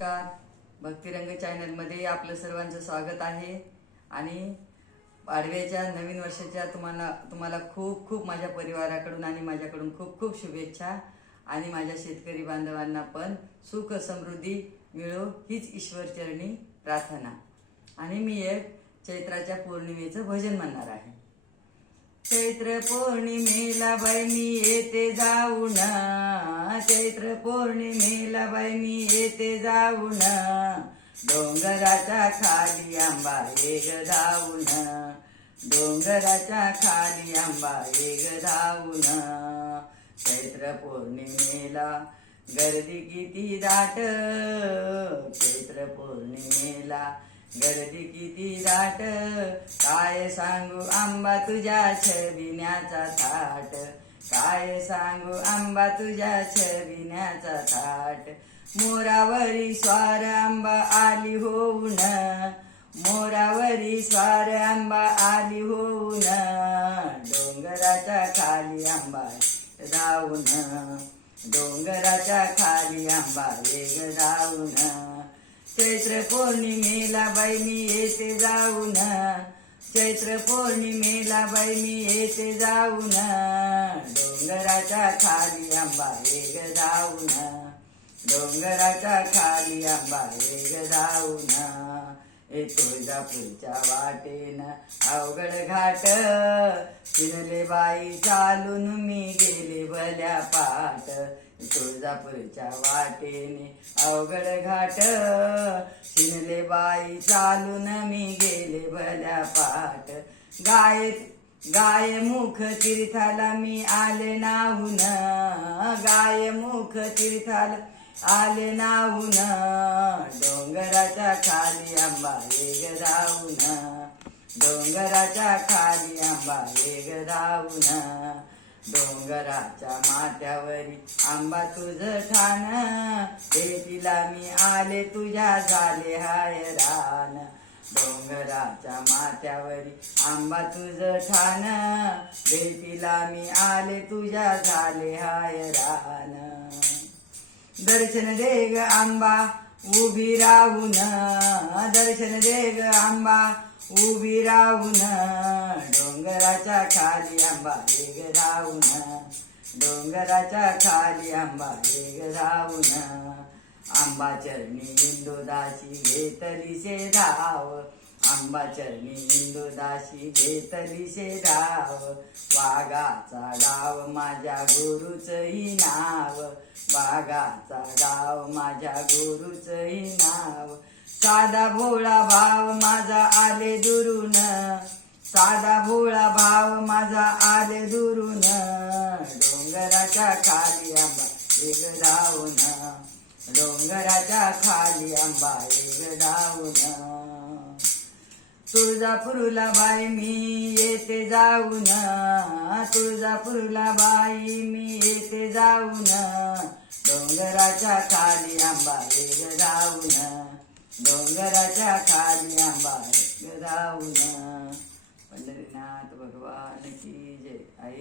नमस्कार. भक्तिरंग चॅनलमध्ये आपलं सर्वांचं स्वागत आहे. आणि पाडव्याच्या नवीन वर्षाच्या तुम्हाला खूप खूप माझ्या परिवाराकडून आणि माझ्याकडून खूप खूप शुभेच्छा. आणि माझ्या शेतकरी बांधवांना पण सुख समृद्धी मिळो हीच ईश्वरचरणी प्रार्थना. आणि मी एक चैत्राच्या पौर्णिमेचं भजन म्हणणार आहे. चैत्र पौर्णिमेला बाई मी येते जाऊन, चैत्र पौर्णिमेला बाई मी येते जाऊन, डोंगराच्या खाली आंबा एक धावून, डोंगराच्या खाली आंबा एक धावून. चैत्र पौर्णिमेला गर्दी किती दाट, चैत्र पौर्णिमेला गर्दी किती दाट, काय सांगू आंबा तुझ्या छबिण्याचा थाट, काय सांगू आंबा तुझ्या छबिण्याचा थाट. मोरावरी स्वार आंबा आली होऊन, मोरावरी स्वार आंबा आली होऊन, डोंगराच्या खाली आंबा धावून, डोंगराच्या खाली आंबा एक धावून. चैत्र पौर्णिमेला बाई मी येते जाऊन, चैत्र पौर्णिमेला बाई मी येते जाऊन, डोंगराच्या खाली आंबा एक धावून, डोंगराच्या खाली आंबा एक धावून. तुळजापूरच्या वाटेन अवघड घाट, चिनले बाई चालून मी गेले भल्या पाट, तुळजापूरच्या वाटेने अवघड घाट, चिनले बाई चालून मी गेले भल्या पाट. गाय मुख तीर्थाला मी आले नाहून, गाय मुख तीर्थाला आले नाहून, डोंगराच्या खाली आंबा एक धावून, डोंगराच्या खाली आंबा एक धावून. डोंगराच्या माथ्यावरी आंबा तुझं ठाण, भेटीला मी आले तुझ्या झाले हैराण, डोंगराच्या माथ्यावरी आंबा तुझं ठाण, भेटीला मी आले तुझ्या झाले हैराण. दर्शन दे ग आंबा उभी राहून, दर्शन दे ग आंबा उभी राहून, डोंगराच्या खाली आंबा एक धावून, डोंगराच्या खाली आंबा एक धावून. आंबा चरणी इंदुदासी घेतलीसे धाव, आंबा चरणी इंदुदासी घेतलीसे धाव, वाघाचा डाव माझ्या गुरुचंही नाव, वाघाचा डाव माझ्या गुरुचंही नाव. साधा भोळा भाव माझा आले दुरून, साधा भोळा भाव माझा आले दुरून, डोंगराच्या खाली आंबा एक धावून, डोंगराच्या खाली आंबा एक धावून. तुळजापूरला बाई मी येते जाऊन, तुळजापूरला बाई मी येते जाऊन, डोंगराच्या खाली आंबा एक धावून, डोंगराच्या खाली आंबा एक धावून. पंढरीनाथ भगवान की जय. आई